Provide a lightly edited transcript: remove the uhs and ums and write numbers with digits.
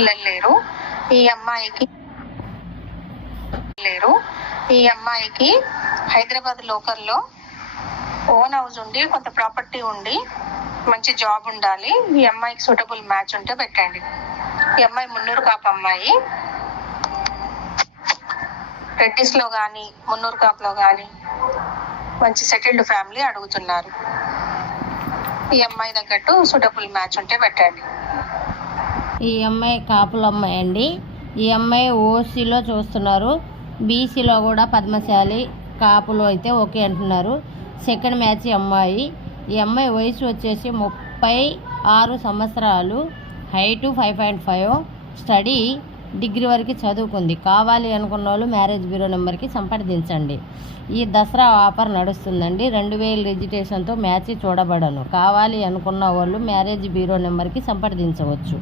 పిల్లలు లేరు. ఈ అమ్మాయికి హైదరాబాద్ లోకల్లో ఓన్ హౌస్ ఉండి కొంత ప్రాపర్టీ ఉండి మంచి జాబ్ ఉండాలి. ఈ అమ్మాయికి సూటబుల్ మ్యాచ్ ఉంటే పెట్టండి. ఈ అమ్మాయి మున్నూరు కాపు అమ్మాయి. రెడ్డిస్ లో కానీ మున్నూరు కాపులో కానీ మంచి సెటిల్డ్ ఫ్యామిలీ అడుగుతున్నారు. ఈ అమ్మాయి తగ్గట్టు సూటబుల్ మ్యాచ్ ఉంటే పెట్టండి. ఈ అమ్మాయి కాపుల అమ్మాయి అండి. ఈ అమ్మాయి ఓసీలో చూస్తున్నారు. బీసీలో కూడా పద్మశాలి, కాపులు అయితే ఓకే అంటున్నారు. సెకండ్ మ్యాచ్ అమ్మాయి. ఈ అమ్మాయి వయసు వచ్చేసి 36 సంవత్సరాలు, హైటు 5.5, స్టడీ డిగ్రీ వరకు చదువుకుంది. కావాలి అనుకున్న వాళ్ళు మ్యారేజ్ బ్యూరో నెంబర్కి సంప్రదించండి. ఈ దసరా ఆఫర్ నడుస్తుందండి. 2000 రిజిస్ట్రేషన్తో మ్యాచ్ చూడబడను. కావాలి అనుకున్న వాళ్ళు మ్యారేజ్ బ్యూరో నెంబర్కి సంప్రదించవచ్చు.